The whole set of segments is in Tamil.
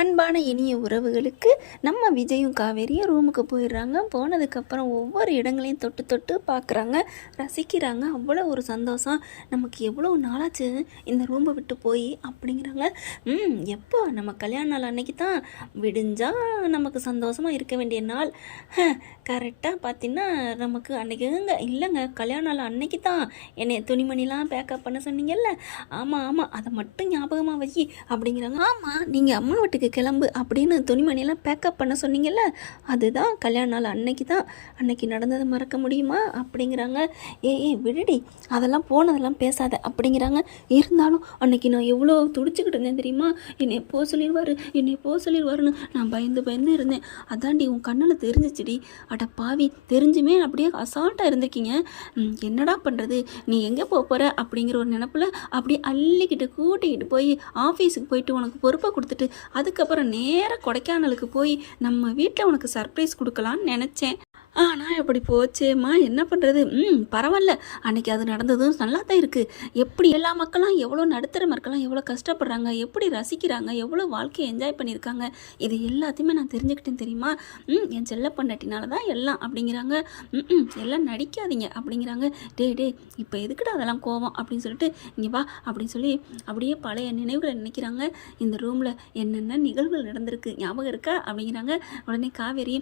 அன்பான இனிய உறவுகளுக்கு நம்ம விஜயும் காவேரியும் ரூமுக்கு போயிடுறாங்க. போனதுக்கப்புறம் ஒவ்வொரு இடங்களையும் தொட்டு தொட்டு பார்க்குறாங்க, ரசிக்கிறாங்க. அவ்வளோ ஒரு சந்தோஷம். நமக்கு எவ்வளோ நாளாச்சு இந்த ரூமை விட்டு போய் அப்படிங்கிறாங்க. எப்போ நம்ம கல்யாண நாள் அன்னைக்கு தான் விடிஞ்சால் நமக்கு சந்தோஷமாக இருக்க வேண்டிய நாள். கரெக்டாக பார்த்தீங்கன்னா நமக்கு அன்றைக்கிங்க இல்லைங்க, கல்யாண நாள் அன்னைக்கு தான் என்னை துணிமணிலாம் பேக்கப் பண்ண சொன்னீங்கல்ல. ஆமாம் அதை மட்டும் ஞாபகமாக வை அப்படிங்கிறாங்க. ஆமாம், நீங்கள் அம்மா வீட்டுக்கு கிளம்பு அப்படின்னு துணிமணியெல்லாம் பேக்கப் பண்ண சொன்னீங்கல்ல, அதுதான் கல்யாண நாள் அன்னைக்கு தான். அன்னைக்கு நடந்ததை மறக்க முடியுமா அப்படிங்கிறாங்க. விடுடி, அதெல்லாம் போனதெல்லாம் பேசாத அப்படிங்கிறாங்க. இருந்தாலும் அன்னைக்கு நான் எவ்வளோ துடிச்சுக்கிட்டு இருந்தேன் தெரியுமா? என்னை போக சொல்லிடுவாருன்னு நான் பயந்து இருந்தேன். அதான்டி உன் கண்ணில் தெரிஞ்சிச்சுடி. அட பாவி, தெரிஞ்சுமே அப்படியே அசால்ட்டாக இருந்திருக்கீங்க. என்னடா பண்ணுறது, நீ எங்கே போகிற அப்படிங்கிற ஒரு நினப்பில் அப்படியே அள்ளிக்கிட்டு கூட்டிக்கிட்டு போய் ஆஃபீஸுக்கு போயிட்டு உனக்கு பொறுப்பை கொடுத்துட்டு அதுக்கப்புறம் நேராக கொடைக்கானலுக்கு போய் நம்ம வீட்டில் உனக்கு சர்ப்ரைஸ் கொடுக்கலான்னு நினச்சேன். ஆனால் இப்படி போச்சேம்மா, என்ன பண்ணுறது? பரவாயில்ல, அன்றைக்கி அது நடந்ததும் நல்லா தான் இருக்குது. எப்படி எல்லா மக்களும் எவ்வளோ நடுத்தர மக்களும் எவ்வளோ கஷ்டப்படுறாங்க, எப்படி ரசிக்கிறாங்க, எவ்வளோ வாழ்க்கையை என்ஜாய் பண்ணியிருக்காங்க, இது எல்லாத்தையுமே நான் தெரிஞ்சுக்கிட்டேன் தெரியுமா? என் செல்ல பொண்டாட்டினால தான் எல்லாம் அப்படிங்கிறாங்க. எல்லாம் நடிக்காதீங்க அப்படிங்கிறாங்க. டே இப்போ எதுக்குடா அதெல்லாம் கோவம் அப்படின்னு சொல்லிட்டு இங்கே வா அப்படின்னு சொல்லி அப்படியே பழைய நினைவுகளை நினைக்கிறாங்க. இந்த ரூமில் என்னென்ன நிகழ்வுகள் நடந்திருக்கு ஞாபகம் இருக்கா அப்படிங்கிறாங்க. உடனே காவேரி,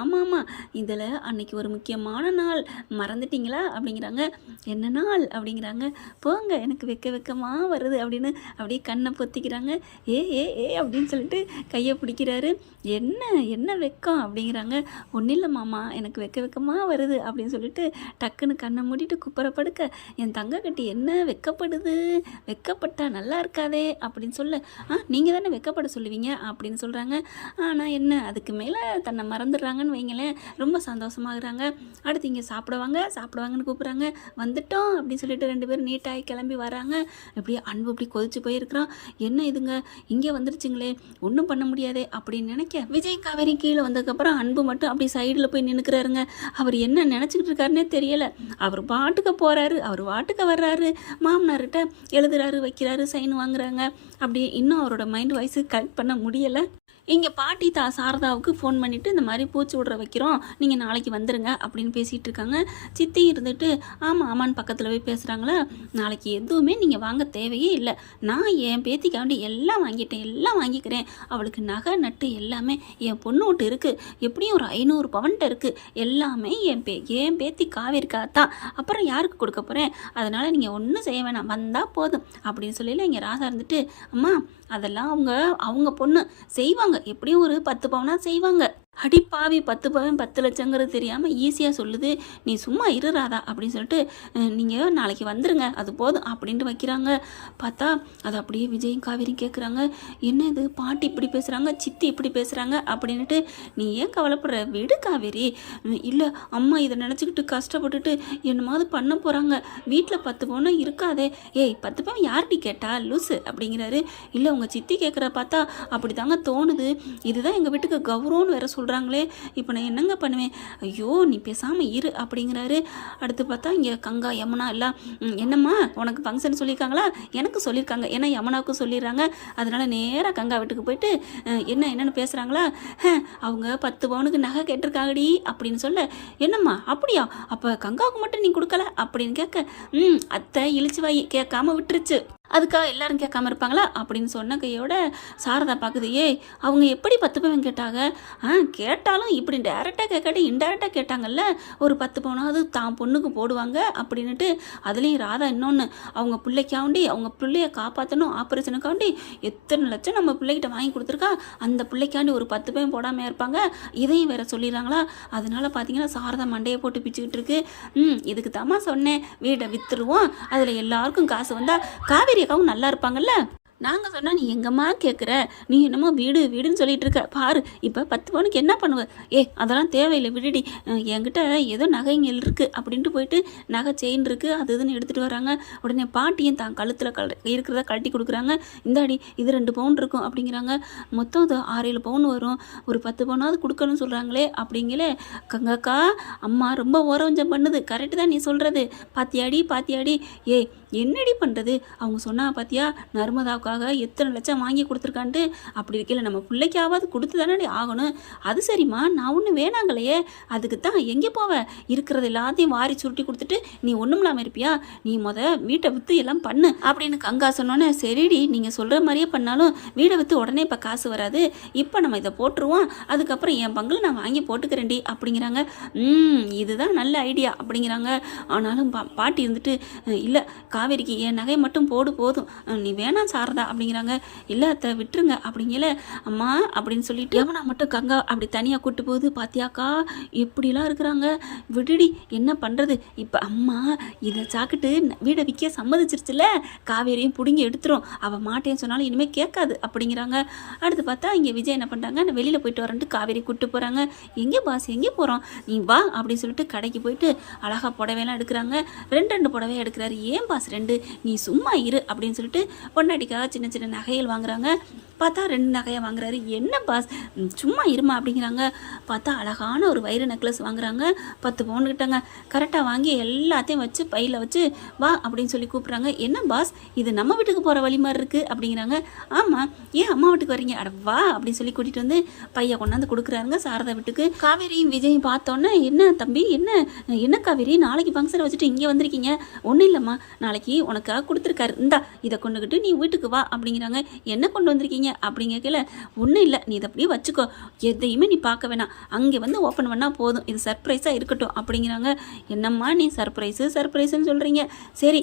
ஆமாம் இதில் அன்னைக்கு ஒரு முக்கியமான நாள் மறந்துட்டீங்களா அப்படிங்கிறாங்க. என்ன நாள் அப்படிங்கிறாங்க. போங்க, எனக்கு வெக்கமாக வருது அப்படின்னு அப்படியே கண்ணை பொத்திக்கிறாங்க. ஏ அப்படின்னு சொல்லிட்டு கையை பிடிக்கிறாரு. என்ன வெக்கம் அப்படிங்கிறாங்க. ஒன்றும் இல்லை மாமா, எனக்கு வெக்கமாக வருது அப்படின்னு சொல்லிட்டு டக்குன்னு கண்ணை மூடிட்டு குப்புற படுக்க, என் தங்க கட்டி என்ன வெக்கப்படுது, வெக்கப்பட்டா நல்லா இருக்காதே அப்படின்னு சொல்ல, நீங்கள் தானே வெக்கப்பட சொல்லுவீங்க அப்படின்னு சொல்கிறாங்க. ஆனால் என்ன, அதுக்கு மேலே தன்னை மறந்துடுறாங்கன்னு வைங்களேன். ரொம்ப சந்தோஷமாகறாங்க. அடுத்து இங்கே சாப்பிடுவாங்கன்னு கூப்பிட்றாங்க. வந்துட்டோம் அப்படின்னு சொல்லிட்டு 2 பேரும் நீட்டாகி கிளம்பி வராங்க. இப்படியே அன்பு இப்படி கொதிச்சு போயிருக்கிறான். என்ன இதுங்க இங்கே வந்துருச்சுங்களே, ஒன்றும் பண்ண முடியாதே அப்படின்னு நினைக்க, விஜய் காவேரி கீழே வந்ததுக்கப்புறம் அன்பு மட்டும் அப்படி சைடில் போய் நின்றுக்கிறாருங்க. அவர் என்ன நினச்சிக்கிட்டு இருக்காருன்னே தெரியலை. அவர் பாட்டுக்கு போகிறாரு, அவர் பாட்டுக்கு வர்றாரு, மாமனார்கிட்ட எழுதுறாரு, வைக்கிறாரு, சைன் வாங்குறாங்க. அப்படி இன்னும் அவரோட மைண்ட் வாய்ஸு கலெக்ட் பண்ண முடியலை. இங்கே பாட்டி சாரதாவுக்கு ஃபோன் பண்ணிவிட்டு இந்த மாதிரி பூச்சி விட்ற வைக்கிறோம், நீங்கள் நாளைக்கு வந்துடுங்க அப்படின்னு பேசிகிட்டு இருக்காங்க. சித்தி இருந்துட்டு ஆமான்னு பக்கத்தில் போய் பேசுகிறாங்களா. நாளைக்கு எதுவுமே நீங்கள் வாங்க தேவையே இல்லை, நான் என் பேத்திக்காண்டி எல்லாம் வாங்கிக்கிறேன். அவளுக்கு நகை நட்டு எல்லாமே என் பொண்ணு விட்டு இருக்குது, எப்படியும் ஒரு 500 பவன்ட்ட இருக்குது. எல்லாமே என் பேத்தி காவேரிக்காகத்தான், அப்புறம் யாருக்கு கொடுக்க போகிறேன், அதனால் நீங்கள் ஒன்றும் செய்ய வேணாம், வந்தால் போதும் அப்படின்னு சொல்லல. இங்கே ராசா இருந்துட்டு, அம்மா அதெல்லாம் அவங்க பொண்ணு செய்வாங்க, எப்படியும் ஒரு 10 பவுனா செய்வாங்க. அடிப்பாவி, 10 பவன் 10 லட்சங்கிறது தெரியாமல் ஈஸியாக சொல்லுது, நீ சும்மா இருறாதா அப்படின்னு சொல்லிட்டு நீங்கள் நாளைக்கு வந்துடுங்க, அது போதும் அப்படின்ட்டு வைக்கிறாங்க. பார்த்தா அது அப்படியே விஜயும் காவேரியும் கேட்குறாங்க. என்ன இது, பாட்டி இப்படி பேசுகிறாங்க, சித்தி இப்படி பேசுகிறாங்க அப்படின்ட்டு. நீ ஏன் கவலைப்படுற, விடு காவேரி. இல்லை அம்மா இதை நினச்சிக்கிட்டு கஷ்டப்பட்டுட்டு என்னமாவது பண்ண போகிறாங்க, வீட்டில் 10 பவுன் இருக்காதே. 10 பவுன் யார்டி கேட்டா லூசு அப்படிங்கிறாரு. இல்லை உங்கள் சித்தி கேட்குற பார்த்தா அப்படி தாங்க தோணுது, இதுதான் எங்கள் வீட்டுக்கு கௌரவம்னு வேற சொல்கிறாங்களே, இப்போ நான் என்னங்க பண்ணுவேன், ஐயோ நீ பேசாமல் இரு அப்படிங்கிறாரு. அடுத்து பார்த்தா இங்கே கங்கா யமுனா எல்லாம், என்னம்மா உனக்கு ஃபங்க்ஷன் சொல்லியிருக்காங்களா? எனக்கு சொல்லியிருக்காங்க, ஏன்னா யமுனாவுக்கும் சொல்லிடுறாங்க. அதனால் நேராக கங்கா வீட்டுக்கு போயிட்டு என்னென்னு பேசுகிறாங்களா, அவங்க 10 பவுனுக்கு நகை கேட்டிருக்காங்கடி அப்படின்னு சொல்ல, என்னம்மா அப்படியா, அப்போ கங்காவுக்கு மட்டும் நீ கொடுக்கல அப்படின்னு கேட்க, அத்தை இழிச்சு வாய் கேட்காம விட்டுருச்சு, அதுக்காக எல்லாரும் கேட்காம இருப்பாங்களா அப்படின்னு சொன்ன கையோட சாரதா பார்க்குது. அவங்க எப்படி 10 பவுன் கேட்டாங்க? கேட்டாலும் இப்படி டேரெக்டாக கேட்காட்டி இன்டேரக்டாக கேட்டாங்கல்ல, ஒரு 10 பவுனாவது தான் பொண்ணுக்கு போடுவாங்க அப்படின்னுட்டு. அதுலேயும் ராதா இன்னொன்று, அவங்க பிள்ளைக்காண்டி, அவங்க பிள்ளைய காப்பாற்றணும், ஆப்ரேஷனுக்காண்டி எத்தனை லட்சம் நம்ம பிள்ளைகிட்ட வாங்கி கொடுத்துருக்கா, அந்த பிள்ளைக்காண்டி ஒரு 10 பவுன் போடாமல் இருப்பாங்க, இதையும் வேற சொல்லிடுறாங்களா. அதனால பார்த்தீங்கன்னா சாரதா மண்டையை போட்டு பிச்சுக்கிட்டு இருக்கு. இதுக்கு தாம்மா சொன்னேன், வீடை விற்றுருவோம், அதில் எல்லாருக்கும் காசு வந்தால் காவேரி அக்காவும் நல்லா இருப்பாங்கல்ல. நாங்கள் சொன்னால் நீ எங்கம்மா கேட்குற, நீ என்னமோ வீடுன்னு சொல்லிட்டு இருக்க பாரு, இப்போ 10 பவுனுக்கு என்ன பண்ணுவ? அதெல்லாம் தேவையில்லை விடுடி, என்கிட்ட ஏதோ நகைங்கள் இருக்குது அப்படின்ட்டு போயிட்டு நகை செயின் இருக்குது அது இதுன்னு எடுத்துகிட்டு வராங்க. உடனே பாட்டியும் தான் கழுத்தில் இருக்கிறத கழட்டி கொடுக்குறாங்க. இந்தாடி இது 2 பவுன் இருக்கும் அப்படிங்கிறாங்க. மொத்தம் அது 6-7 பவுன் வரும், ஒரு 10 பவுனாவது கொடுக்கணும்னு சொல்கிறாங்களே அப்படிங்களே. கங்கக்கா அம்மா ரொம்ப ஓரவஞ்சம் பண்ணுது, கரெக்டு தான் நீ சொல்கிறது, பாத்தியாடி என்னடி பண்ணுறது, அவங்க சொன்னா பார்த்தியா, நர்மதாவுக்கா நமக்காக எத்தனை லட்சம் வாங்கி கொடுத்துருக்கான்ட்டு. அப்படி இருக்கையில் நம்ம பிள்ளைக்காவது கொடுத்து தானே ஆகணும். அது சரிம்மா, நான் ஒன்றும் வேணாங்களையே, அதுக்கு தான் எங்கே போவேன், இருக்கிறது எல்லாத்தையும் வாரி சுருட்டி கொடுத்துட்டு நீ ஒன்றும் இல்லாமல் இருப்பியா, நீ வீட்டை விற்று எல்லாம் பண்ணு அப்படின்னு கங்கா சொன்னோன்னே, சரிடி நீங்கள் சொல்கிற மாதிரியே பண்ணாலும் வீடை விற்று உடனே இப்போ காசு வராது, இப்போ நம்ம இதை போட்டுருவோம், அதுக்கப்புறம் என் பங்கில் நான் வாங்கி போட்டுக்கிறேன்டி அப்படிங்கிறாங்க. இதுதான் நல்ல ஐடியா அப்படிங்கிறாங்க. ஆனாலும் பாட்டி இருந்துட்டு, இல்லை காவேரிக்கு என் நகை மட்டும் போதும், நீ வேணாம் சாரதா அப்படிங்கிறாங்க. இல்லை அத்தை விட்டுருங்க அப்படிங்கல. அம்மா அப்படின்னு சொல்லிட்டு யமுனா மட்டும் கங்கா அப்படி தனியாக கூட்டு போகுது. பாத்தியாக்கா எப்படிலாம் இருக்கிறாங்க, விடுடி என்ன பண்ணுறது, இப்போ அம்மா இதை சாக்கிட்டு வீடை விற்க சம்மதிச்சிருச்சுல, காவேரியும் பிடுங்கி எடுத்துரும், அவள் மாட்டேன்னு சொன்னாலும் இனிமேல் கேட்காது அப்படிங்கிறாங்க. அடுத்து பார்த்தா இங்கே விஜய் என்ன பண்ணுறாங்க, நான் வெளியில் போயிட்டு வரேன்ட்டு காவேரி கூப்பிட்டு போகிறாங்க. எங்கே பாஸ் எங்கே போகிறோம், நீ வா அப்படின்னு சொல்லிட்டு கடைக்கு போயிட்டு அழகாக புடவையெல்லாம் எடுக்கிறாங்க. ரெண்டு புடவை எடுக்கிறாரு. ஏன் பாஸ் ரெண்டு, நீ சும்மா இரு அப்படின்னு சொல்லிட்டு பொண்டாட்டிக்காக சின்ன சின்ன நகைகள் வாங்குறாங்க. பார்த்தா 2 நகையை வாங்குறாரு. என்ன பாஸ் சும்மா இருமா அப்படிங்கிறாங்க. பார்த்தா அழகான ஒரு வைர நெக்லஸ் வாங்குறாங்க. 10 பவுன் கிட்டாங்க. கரெக்டாக வாங்கி எல்லாத்தையும் வச்சு பையில் வச்சு வா அப்படின்னு சொல்லி கூப்பிட்றாங்க. என்ன பாஸ் இது நம்ம வீட்டுக்கு போகிற வழி மாதிரி இருக்குது அப்படிங்கிறாங்க. ஆமாம், ஏன் அம்மா வீட்டுக்கு வரீங்க, அட வா அப்படின்னு சொல்லி கூட்டிகிட்டு வந்து பையை கொண்டாந்து கொடுக்குறாங்க சாரதா வீட்டுக்கு. காவேரியும் விஜயும் பார்த்தோன்னே, என்ன தம்பி என்ன காவேரி நாளைக்கு ஃபங்க்ஷனை வச்சுட்டு இங்கே வந்திருக்கீங்க. ஒன்றும் இல்லைம்மா, நாளைக்கு உனக்காக கொடுத்துருக்காரு, இந்தா இதை கொண்டுக்கிட்டு நீ வீட்டுக்கு வா அப்படிங்கிறாங்க. என்ன கொண்டு வந்திருக்கீங்க அப்படிங்க கேட்கல. ஒன்றும் இல்லை, நீ இதை அப்படியே வச்சுக்கோ, எதையுமே நீ பார்க்க வேணாம், அங்கே வந்து ஓப்பன் பண்ணால் போதும், இது சர்ப்ரைஸாக இருக்கட்டும் அப்படிங்கிறாங்க. என்னம்மா நீ சர்ப்ரைஸுன்னு சொல்கிறீங்க, சரி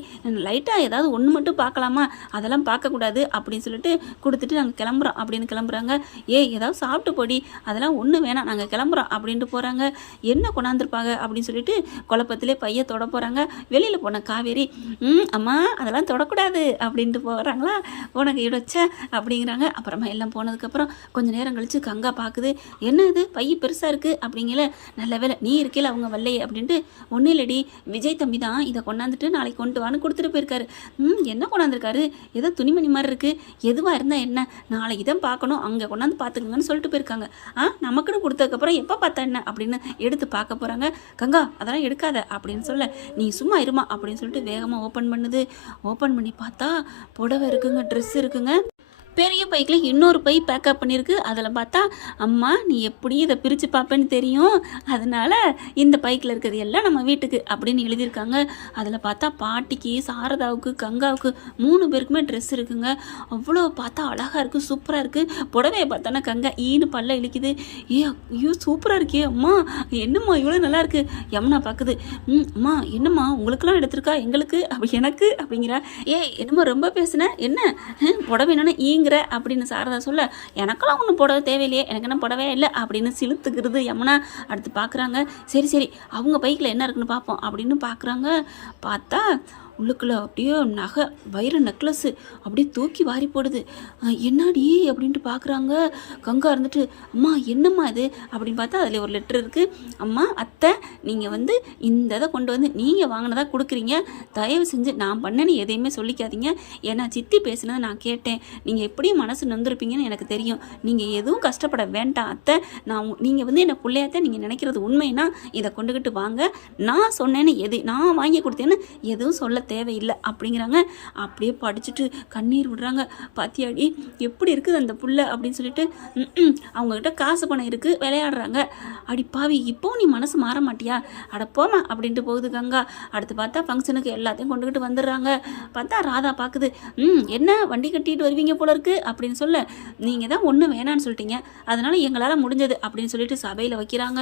லைட்டாக ஏதாவது ஒன்று மட்டும் பார்க்கலாமா, அதெல்லாம் பார்க்கக்கூடாது அப்படின்னு சொல்லிட்டு கொடுத்துட்டு நாங்கள் கிளம்புறோம் அப்படின்னு கிளம்புறாங்க. ஏதாவது சாப்பிட்டு போடி, அதெல்லாம் ஒன்றும் வேணாம் நாங்கள் கிளம்புறோம் அப்படின்ட்டு போகிறாங்க. என்ன கொண்டாந்துருப்பாங்க அப்படின்னு சொல்லிட்டு குழப்பத்திலே பைய தொட போகிறாங்க. வெளியில் போன காவேரி, அம்மா அதெல்லாம் தொடக்கூடாது அப்படின்ட்டு போகிறாங்களா, உனக்கு இடச்ச அப்படிங்கிறாங்க. அப்புறமா எல்லாம் போனதுக்கப்புறம் கொஞ்சம் நேரம் கழித்து கங்கா பார்க்குது. என்ன இது பைய பெருசாக இருக்குது அப்படிங்கல. நல்ல வேலை நீ இருக்கையில் அவங்க வல்லையே அப்படின்ட்டு. ஒன்றும் இல்லடி, விஜய் தம்பி தான் இதை கொண்டாந்துட்டு நாளைக்கு கொண்டு வான்னு கொடுத்துட்டு போயிருக்காரு. என்ன கொண்டாந்துருக்காரு, ஏதோ துணிமணி மாதிரி இருக்குது, எதுவாக இருந்தால் என்ன, நாளைக்கு தான் பார்க்கணும், அங்கே கொண்டாந்து பார்த்துக்கங்கன்னு சொல்லிட்டு போயிருக்காங்க. நமக்குன்னு கொடுத்ததுக்கப்புறம் எப்போ பார்த்தா என்ன அப்படின்னு எடுத்து பார்க்க போகிறாங்க. கங்கா அதெல்லாம் எடுக்காத அப்படின்னு சொல்ல, நீ சும்மா இருமா அப்படின்னு சொல்லிட்டு வேகமாக ஓப்பன் பண்ணுது. ஓப்பன் பண்ணி பார்த்தா புடவை இருக்குங்க, ட்ரெஸ் இருக்குங்க. பெரிய பைக்கில் இன்னொரு பை பேக்கப் பண்ணியிருக்கு. அதில் பார்த்தா, அம்மா நீ எப்படி இதை பிரித்து பார்ப்பேன்னு தெரியும், அதனால் இந்த பைக்கில் இருக்கிறது எல்லாம் நம்ம வீட்டுக்கு அப்படின்னு எழுதியிருக்காங்க. அதில் பார்த்தா பாட்டிக்கு, சாரதாவுக்கு, கங்காவுக்கு 3 பேருக்குமே ட்ரெஸ் இருக்குங்க. அவ்வளோ பார்த்தா அழகாக இருக்குது, சூப்பராக இருக்குது. புடவையை பார்த்தானா கங்கா ஈன்னு பல்ல இழிக்குது. ஐயோ சூப்பராக இருக்கே அம்மா, என்னம்மா இவ்வளோ நல்லா இருக்குது. யமுனா பார்க்குது. அம்மா என்னம்மா உங்களுக்கெல்லாம் எடுத்திருக்கா, எங்களுக்கு அப்படி எனக்கு அப்படிங்கிறா. என்னம்மா ரொம்ப பேசுனேன், என்ன புடவை என்னன்னா ஈங்க அப்படின்னு சாரதா சொல்ல, எனக்கெல்லாம் ஒன்றும் புடவை தேவையில்லையே, எனக்கு என்ன புடவே இல்லை அப்படின்னு சிலுத்துக்கிறது யமுனா. அடுத்து பார்க்குறாங்க. சரி அவங்க பைக்கில் என்ன இருக்குன்னு பார்ப்போம் அப்படின்னு பார்க்குறாங்க. பார்த்தா உள்ளுக்குள்ள அப்படியே நகை வைர நெக்லஸ்ஸு அப்படியே தூக்கி வாரி போடுது. என்னடி அப்படின்ட்டு பார்க்குறாங்க. கங்கா இருந்துட்டு, அம்மா என்னம்மா இது அப்படின்னு பார்த்தா அதில் ஒரு லெட்டர் இருக்குது. அம்மா அத்தை நீங்கள் இந்த இதை கொண்டு வந்து நீங்கள் வாங்கினதாக கொடுக்குறீங்க, தயவு செஞ்சு நான் பண்ணேன்னு எதையுமே சொல்லிக்காதீங்க, ஏன்னா சித்தி பேசுனதை நான் கேட்டேன், நீங்கள் எப்படியும் மனசு நொந்திருப்பீங்கன்னு எனக்கு தெரியும், நீங்கள் எதுவும் கஷ்டப்பட வேண்டாம் அத்தை, நீங்கள் என்னை பிள்ளையாத்த நீங்கள் நினைக்கிறது உண்மைன்னா இதை கொண்டுக்கிட்டு வாங்க, நான் சொன்னேன்னு நான் வாங்கி கொடுத்தேன்னு எதுவும் சொல்ல தேவையில்லை அப்படிங்கிறாங்க. அப்படியே படிச்சுட்டு கண்ணீர் விடுறாங்க. பாத்தியாடி எப்படி இருக்குது அந்த புள்ள அப்படின்னு சொல்லிட்டு. அவங்கக்கிட்ட காசு பணம் இருக்குது, விளையாடுறாங்க. அடி பாவி இப்போ நீ மனசு மாற மாட்டியா, அட போமா அப்படின்ட்டு போகுது கங்கா. அடுத்து பார்த்தா ஃபங்க்ஷனுக்கு எல்லாத்தையும் கொண்டுக்கிட்டு வந்துடுறாங்க. பார்த்தா ராதா பார்க்குது. என்ன வண்டி கட்டிட்டு வருவீங்க போல இருக்கு அப்படின்னு சொல்ல, நீங்கள் தான் ஒன்றும் வேணான்னு சொல்லிட்டீங்க, அதனால் எங்களால் முடிஞ்சது அப்படின்னு சொல்லிட்டு சபையில் வைக்கிறாங்க.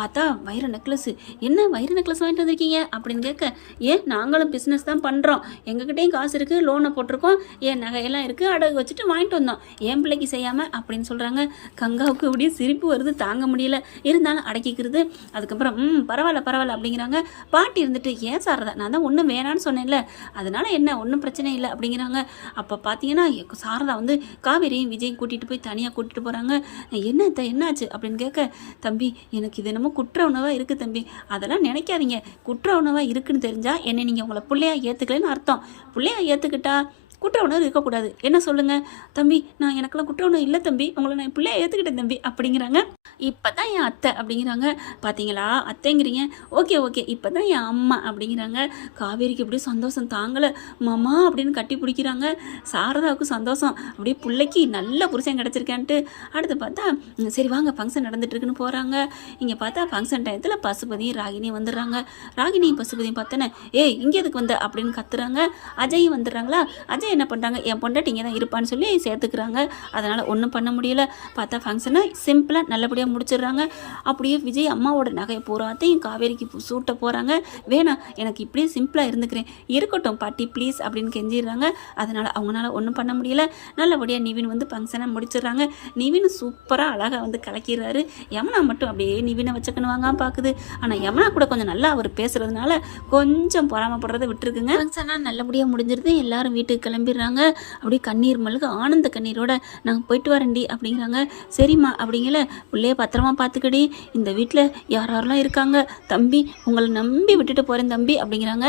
பார்த்தா வைர நெக்லஸ். என்ன வைர நெக்லஸ் வாங்கிட்டு வந்திருக்கீங்க அப்படின்னு கேட்க, நாங்களும் பிஸ்னஸ் தான் பண்ணுறோம், எங்ககிட்டையும் காசு இருக்குது, லோனை போட்டிருக்கோம், என் நகையெல்லாம் இருக்குது, அடகு வச்சுட்டு வாங்கிட்டு வந்தோம், என் பிள்ளைக்கு செய்யாமல் அப்படின்னு சொல்கிறாங்க. கங்காவுக்கு அப்படியே சிரிப்பு வருது, தாங்க முடியல, இருந்தாலும் அடக்கிக்கிறது. அதுக்கப்புறம் பரவாயில்ல அப்படிங்கிறாங்க. பாட்டி இருந்துட்டு, ஏன் சாரதா நான் தான் ஒன்றும் வேணான்னு சொன்னேன்ல, அதனால் என்ன ஒன்றும் பிரச்சனை இல்லை அப்படிங்கிறாங்க. அப்போ பார்த்தீங்கன்னா சாரதா காவேரியும் விஜயும் கூட்டிகிட்டு போய் தனியாக கூட்டிகிட்டு போகிறாங்க. என்னாச்சு அப்படின்னு கேட்க, தம்பி எனக்கு இது என்னமோ குற்ற உணவாக இருக்குது தம்பி, அதெல்லாம் நினைக்காதீங்க, குற்ற உணவாக இருக்குன்னு தெரிஞ்சால் என்னை நீங்கள் உங்களை பிள்ளையா ஏற்றுக்கலன்னு அர்த்தம், பிள்ளையா ஏற்றுக்கிட்டா குற்ற உணர்வு இருக்கக்கூடாது. என்ன சொல்லுங்கள் தம்பி, நான் எனக்கெல்லாம் குற்ற உணர்வு இல்லை தம்பி, உங்களை நான் பிள்ளைய ஏற்றுக்கிட்டேன் தம்பி அப்படிங்கிறாங்க. இப்போ தான் என் அத்தை அப்படிங்கிறாங்க. பார்த்தீங்களா அத்தைங்கிறீங்க, ஓகே ஓகே, இப்போ தான் என் அம்மா அப்படிங்கிறாங்க. காவேரிக்கு அப்படியே சந்தோஷம் தாங்கலை, மாமா அப்படின்னு கட்டி பிடிக்கிறாங்க. சாரதாவுக்கு சந்தோஷம், அப்படியே பிள்ளைக்கு நல்ல புருஷன் கிடச்சிருக்கேன்ட்டு. அடுத்து பார்த்தா சரி வாங்க ஃபங்க்ஷன் நடந்துட்டுருக்குன்னு போகிறாங்க. இங்கே பார்த்தா ஃபங்க்ஷன் டயத்தில் பசுபதியும் ராகினியும் வந்துடுறாங்க. ராகினியும் பசுபதியும் பார்த்தோன்னே ஏய் இங்கே எதுக்கு வந்த அப்படின்னு கத்துறாங்க. அஜயும் வந்துடுறாங்களா. அஜய் என்ன பண்ணுறாங்க, என் பொண்டாட்டி இங்கே தான் இருப்பான்னு சொல்லி சேர்த்துக்கிறாங்க. அதனால் ஒன்றும் பண்ண முடியல. பார்த்தா ஃபங்க்ஷனை சிம்பிளாக நல்லபடியாக முடிச்சிடுறாங்க. அப்படியே விஜய் அம்மாவோட நகையை பூராத்தையும் காவேரிக்கு சூட்ட போகிறாங்க. வேணாம் எனக்கு இப்படியே சிம்பிளாக இருந்துக்கிறேன், இருக்கட்டும் பாட்டி ப்ளீஸ் அப்படின்னு கெஞ்சிடுறாங்க. அதனால் அவங்களால ஒன்றும் பண்ண முடியல. நல்லபடியாக நிவின் வந்து ஃபங்க்ஷனை முடிச்சிடுறாங்க. நிவின் சூப்பராக அழகாக வந்து கலக்கிறாரு. யமுனா மட்டும் அப்படியே நிவினை வச்சுக்கணும் வாங்க பார்க்குது. ஆனால் யமுனா கூட கொஞ்சம் நல்லா அவர் பேசுகிறதுனால கொஞ்சம் பொறாமப்படுறதை விட்டுருக்குங்க. ஃபங்க்ஷனாக நல்லபடியாக முடிஞ்சிருது. எல்லாரும் வீட்டுக்கு கிளம்பிடுறாங்க. அப்படியே கண்ணீர் மல்க ஆனந்த கண்ணீரோட நாங்கள் போயிட்டு வரேன்டி அப்படிங்கிறாங்க. சரிம்மா அப்படிங்கல, பிள்ளைய பத்திரமா பார்த்துக்கடி, இந்த வீட்டில் யாரெல்லாம் இருக்காங்க தம்பி, உங்களை நம்பி விட்டுட்டு போகிறேன் தம்பி அப்படிங்கிறாங்க.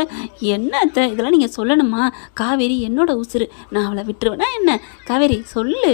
என்னத்த இதெல்லாம் நீங்கள் சொல்லணுமா, காவேரி என்னோட உசுறு, நான் அவளை விட்டுருவேனா என்ன, காவேரி சொல்லு,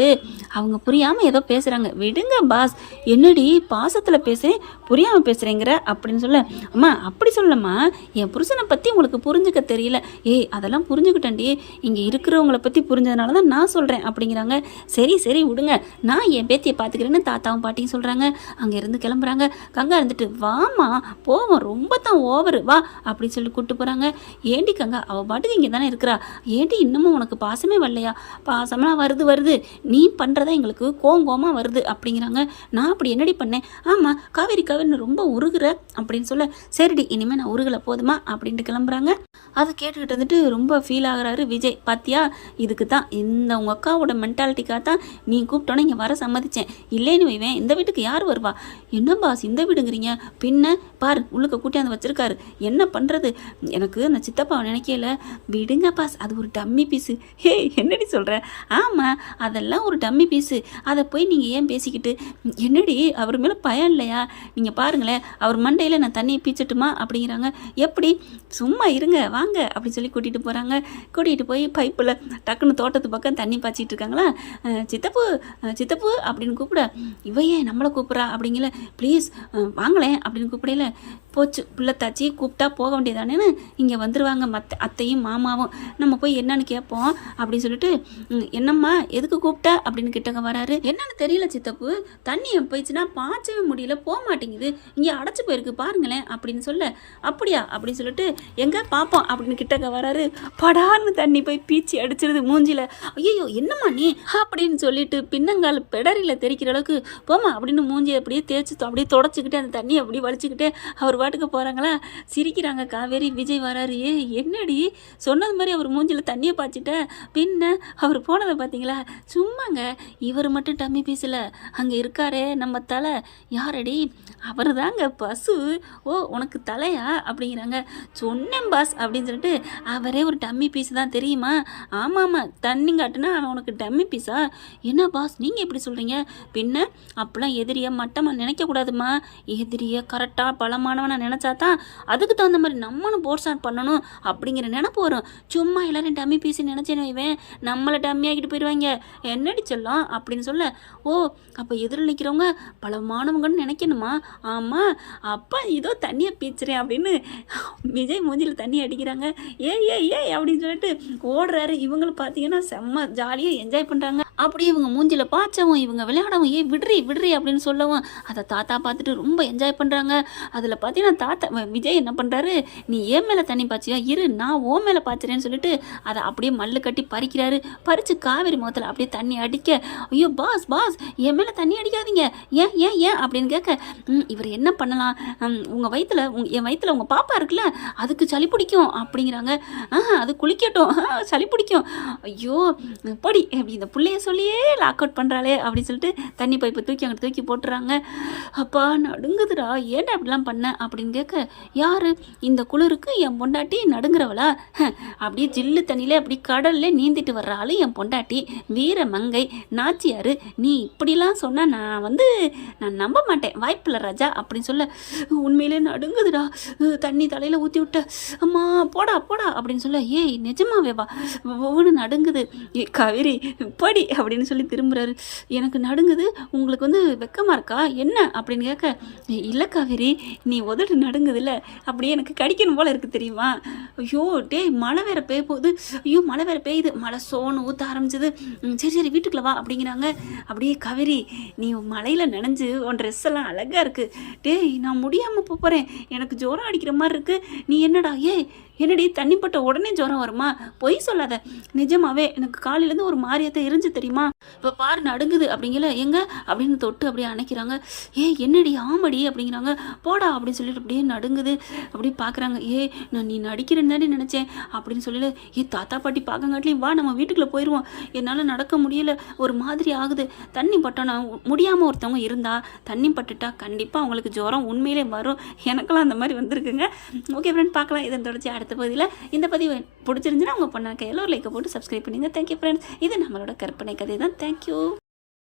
அவங்க புரியாமல் ஏதோ பேசுகிறாங்க விடுங்க பாஸ், என்னடி பாசத்தில் பேசுகிறேன் புரியாமல் பேசுகிறேங்கிற அப்படின்னு சொல்ல. அம்மா அப்படி சொல்லம்மா, என் புருஷனை பற்றி உங்களுக்கு புரிஞ்சுக்க தெரியல. ஏய் அதெல்லாம் புரிஞ்சுக்கிட்டேன்டி, இங்கே இருக்கிறவங்கள பற்றி புரிஞ்சதுனால தான் நான் சொல்கிறேன் அப்படிங்கிறாங்க. சரி சரி விடுங்க, நான் என் பேத்தியை பார்த்துக்கிறேன்னு தாத்தாவும் பாட்டியும் சொல்கிறாங்க. அங்கேருந்து கிளம்புறாங்க. கங்கா இருந்துட்டு வாமா போவோம், ரொம்ப தான் ஓவரு வா அப்படின்னு சொல்லி கூப்பிட்டு போகிறாங்க. ஏண்டி கங்கா அவள் பாட்டுக்கு இங்கே தானே இருக்கிறா, ஏண்டி இன்னமும் உனக்கு பாசமே வரலையா, பாசமெல்லாம் வருது வருது, நீ பண்ணுறதா எங்களுக்கு கோங்கோமாக வருது அப்படிங்கிறாங்க. நான் அப்படி என்னடி பண்ணேன், ஆமாம் காவேரி காவேரின்னு ரொம்ப உருகுற அப்படின்னு சொல்ல. சரிடி இனிமேல் நான் உருகலை போதுமா அப்படின்ட்டு கிளம்புறாங்க. அதை கேட்டுக்கிட்டு வந்துட்டு ரொம்ப ஃபீல் ஆகுறாரு விஜய். பாத்தியா இதுக்கு தான் இந்த உங்கள் அக்காவோட மென்டாலிட்டிக்காக தான் நீ கூப்பிட்டோன்னே இங்கே வர சம்மதிச்சேன், இல்லைன்னு வைவேன் இந்த வீட்டுக்கு யார் வருவா. என்ன பாஸ் இந்த வீடுங்கிறீங்க, பின்ன பாரு உள்ளுக்க கூட்டியாந்து வச்சிருக்காரு, என்ன பண்ணுறது, எனக்கு அந்த சித்தப்பாவை நினைக்கல. விடுங்க பாஸ் அது ஒரு டம்மி பீஸு. ஹே என்னடி சொல்கிற, ஆமாம் அதெல்லாம் ஒரு டம்மி பீஸு, அதை போய் நீங்கள் ஏன் பேசிக்கிட்டு, என்னடி அவர் மேலே பயம் இல்லையா, நீங்கள் பாருங்களேன் அவர் மண்டையில் நான் தண்ணியை பீச்சட்டுமா அப்படிங்கிறாங்க. எப்படி சும்மா இருங்க வாங்க அப்படின்னு சொல்லி கூட்டிகிட்டு போகிறாங்க. கூட்டிகிட்டு போய் பைப்பில் டக்குன்னு தோட்டத்து பக்கம் தண்ணி பாய்ச்சிட்டு இருக்காங்களா. சித்தப்பு சித்தப்பு அப்படின்னு கூப்பிட, இவையே நம்மளை கூப்பிட்றா அப்படிங்கல, ப்ளீஸ் வாங்களேன் அப்படின்னு கூப்பிடல. போச்சு பிள்ளைத்தாச்சி கூப்பிட்டா போக வேண்டியதானேன்னு இங்கே வந்துடுவாங்க அத்தையும் மாமாவும். நம்ம போய் என்னன்னு கேட்போம் அப்படின்னு சொல்லிட்டு, என்னம்மா எதுக்கு கூப்பிட்டா அப்படின்னு கிட்டக்க வராரு. என்னன்னு தெரியல சித்தப்பு, தண்ணி போயிடுச்சுன்னா பாய்ச்சவே முடியல, போக மாட்டேங்குது, இங்கே அடைச்சி போயிருக்கு பாருங்களேன் அப்படின்னு சொல்ல. அப்படியா அப்படின்னு சொல்லிட்டு எங்கே பார்ப்போம் அப்படின்னு கிட்டக்க வராரு. படான்னு தண்ணி போய் பீச்சி அடிச்சிருது மூஞ்சில. ஐயோ என்னம்மா நீ அப்படின்னு சொல்லிட்டு பின்னங்கால் பெடரியில் தெரிக்கிற அளவுக்கு போமா அப்படின்னு மூஞ்சி அப்படியே தேய்ச்சி அப்படியே தொடச்சிக்கிட்டே அந்த தண்ணியை அப்படியே வலிச்சுக்கிட்டே அவர் பாட்டுக்கு போகிறாங்களா. சிரிக்கிறாங்க காவேரி. விஜய் வராரு. என்னடி சொன்னது மாதிரி அவர் மூஞ்சில் தண்ணியை பாய்ச்சிட்ட, பின்ன அவர் போனதை பார்த்தீங்களா, சும்மாங்க இவர் மட்டும் டம்மி பீஸில் அங்கே இருக்காரே நம்ம தலை, யாரடி அவர் தாங்க பசு. ஓ உனக்கு தலையா அப்படிங்கிறாங்க. சொன்னேன் பாஸ் அப்படின்னு சொல்லிட்டு, அவரே ஒரு டம்மி பீஸ் தான் தெரியுமா, ஆமாம் ஆமாம் தண்ணி காட்டுனா அவன் உனக்கு டம்மி பீஸா, என்ன பாஸ் நீங்கள் எப்படி சொல்கிறீங்க, பின்ன அப்பெல்லாம் எதிரியை மட்டமாக நினைக்கக்கூடாதுமா, எதிரியை கரெக்டாக பலமானவனை நினச்சா தான் அதுக்கு தகுந்த மாதிரி நம்மளும் போர்ட் ஸ்டார்ட் பண்ணணும் அப்படிங்கிற நினைப்பு வரும். சும்மா எல்லாரும் டம்மி பீஸ் நினச்சேன்னு வைவேன் நம்மளை டம்மி ஆகிட்டு போயிடுவாங்க, என்னடி சொல்லும் அப்படின்னு சொல்ல. ஓ அப்போ எதிரில் நிற்கிறவங்க பலமானவங்கன்னு நினைக்கணுமா, ஆமாம் அப்போ இதோ தண்ணியை பீச்சுறேன் அப்படின்னு விஜய் மூஞ்சில் தண்ணி அடிக்கிறாங்க. ஏ அப்படின்னு சொல்லிட்டு ஓடுறாரு. இவங்களும் பார்த்தீங்கன்னா செம்ம ஜாலியாக என்ஜாய் பண்ணுறாங்க. அப்படியே இவங்க மூஞ்சில் பாய்ச்சவும் இவங்க விளையாடவும் விடுறி விடுறி அப்படின்னு சொல்லவும் அதை தாத்தா பார்த்துட்டு ரொம்ப என்ஜாய் பண்ணுறாங்க. அதில் பார்த்தீங்கன்னா தாத்தா விஜய் என்ன பண்ணுறாரு, நீ ஏன் மேலே தண்ணி பாய்ச்சியா, இரு நான் ஓ மேலே பாய்ச்சுறேன்னு சொல்லிட்டு அதை அப்படியே மல்லு கட்டி பறிக்கிறாரு. பறித்து காவேரி முகத்தில் அப்படியே தண்ணி அடிக்க, ஐயோ பாஸ் பாஸ் என் மேலே தண்ணி அடிக்காதீங்க, ஏன் ஏன் ஏன் அப்படின்னு கேட்க, இவர் என்ன பண்ணலாம், உங்கள் வயிற்றுல என் வயிற்றுல உங்கள் பாப்பா இருக்குல்ல அதுக்கு சளி பிடிக்கும் அப்படிங்கிறாங்க. அது குளிக்கட்டும் சளி பிடிக்கும், ஐயோ படி அப்படி இந்த பிள்ளைய சொல்லியே லாக் அவுட் பண்ணுறாளே அப்படின்னு சொல்லிட்டு தண்ணி பைப்பை தூக்கி அங்கே தூக்கி போட்டுறாங்க. அப்பா நடுங்குதுடா, ஏன்டா அப்படிலாம் பண்ண அப்படின்னு கேட்க, யார் இந்த குளிருக்கு என் பொண்டாட்டி நடுங்குறவளா, அப்படியே ஜில்லு தண்ணியில் அப்படி கடல்ல நீந்திட்டு வர்றாள் என் பொண்டாட்டி, வீர மங்கை நாச்சியார், நீ இப்படிலாம் சொன்னால் நான் நம்ப மாட்டேன், வாய்ப்பில்லை ராஜா அப்படின்னு சொல்ல, உண்மையிலே நடுங்குதுடா, தண்ணி தலையில் ஊற்றி விட்ட, அம்மா போடா போடா அப்படின்னு சொல்ல, ஏய் நிஜமாவேவா ஒவ்வொன்று நடுங்குது, ஏ காவேரி படி அப்படின்னு சொல்லி திரும்புறாரு. எனக்கு நடுங்குது, உங்களுக்கு வெக்கமாக இருக்கா என்ன அப்படின்னு கேட்க, இல்லை காவேரி நீ உதடு நடுங்குதுல்ல, அப்படியே எனக்கு கடிக்கணும் போல இருக்குது தெரியுமா. ஐயோ டேய் மழை வேற பெய்ய போகுது, ஐயோ மழை வேற பெய்யுது, மழை சோன்னு ஊற்ற ஆரம்பிச்சது, சரி சரி வீட்டுக்குள்ள வா அப்படிங்கிறாங்க. அப்படியே காவேரி நீ மழையில் நனைஞ்சு உன் ட்ரெஸ் எல்லாம் அழகாக இருக்குது, டேய் நான் முடியாமல் போகிறேன், எனக்கு ஜோரம் அடிக்கிற மாதிரி இருக்குது, நீ என்னடா என்னடி தண்ணி பட்ட உடனே ஜுரம் வருமா, பொய் சொல்லாத, நிஜமாவே எனக்கு காலையிலேருந்து ஒரு மாதிரியத்தை இருந்துச்சு தெரியுமா, இப்போ பாரு நடுங்குது அப்படிங்கல, எங்க அப்படின்னு தொட்டு அப்படியே அணைக்கிறாங்க. என்னடி ஆமடி அப்படிங்கிறாங்க. போடா அப்படின்னு சொல்லிட்டு அப்படியே நடுங்குது. அப்படியே பார்க்குறாங்க. நான் நீ நடிக்கிறேன்னு தானே நினச்சேன் அப்படின்னு சொல்லல, தாத்தா பாட்டி பார்க்கங்காட்டிலையும் வா நம்ம வீட்டுக்குள்ளே போயிடுவோம், என்னால் நடக்க முடியல, ஒரு மாதிரி ஆகுது, தண்ணி பட்டோன்னா முடியாமல் ஒருத்தவங்க இருந்தா தண்ணி பட்டுட்டா கண்டிப்பாக அவங்களுக்கு ஜுரம் உண்மையிலே வரும், எனக்கெல்லாம் அந்த மாதிரி வந்திருக்குங்க. ஓகே ஃப்ரெண்ட், பார்க்கலாம் இதன் தொடர்ச்சி அடுத்த பகுதியில். இந்த பதிவு பிடிச்சிருந்துச்சுன்னா உங்கள் பொண்ணாக்க எல்லோரும் லைக்கை போட்டு சப்ஸ்கிரைப் பண்ணுங்க. தேங்க்யூ ஃப்ரெண்ட்ஸ், இது நம்மளோட கற்பனை கதை தான். தேங்க்யூ.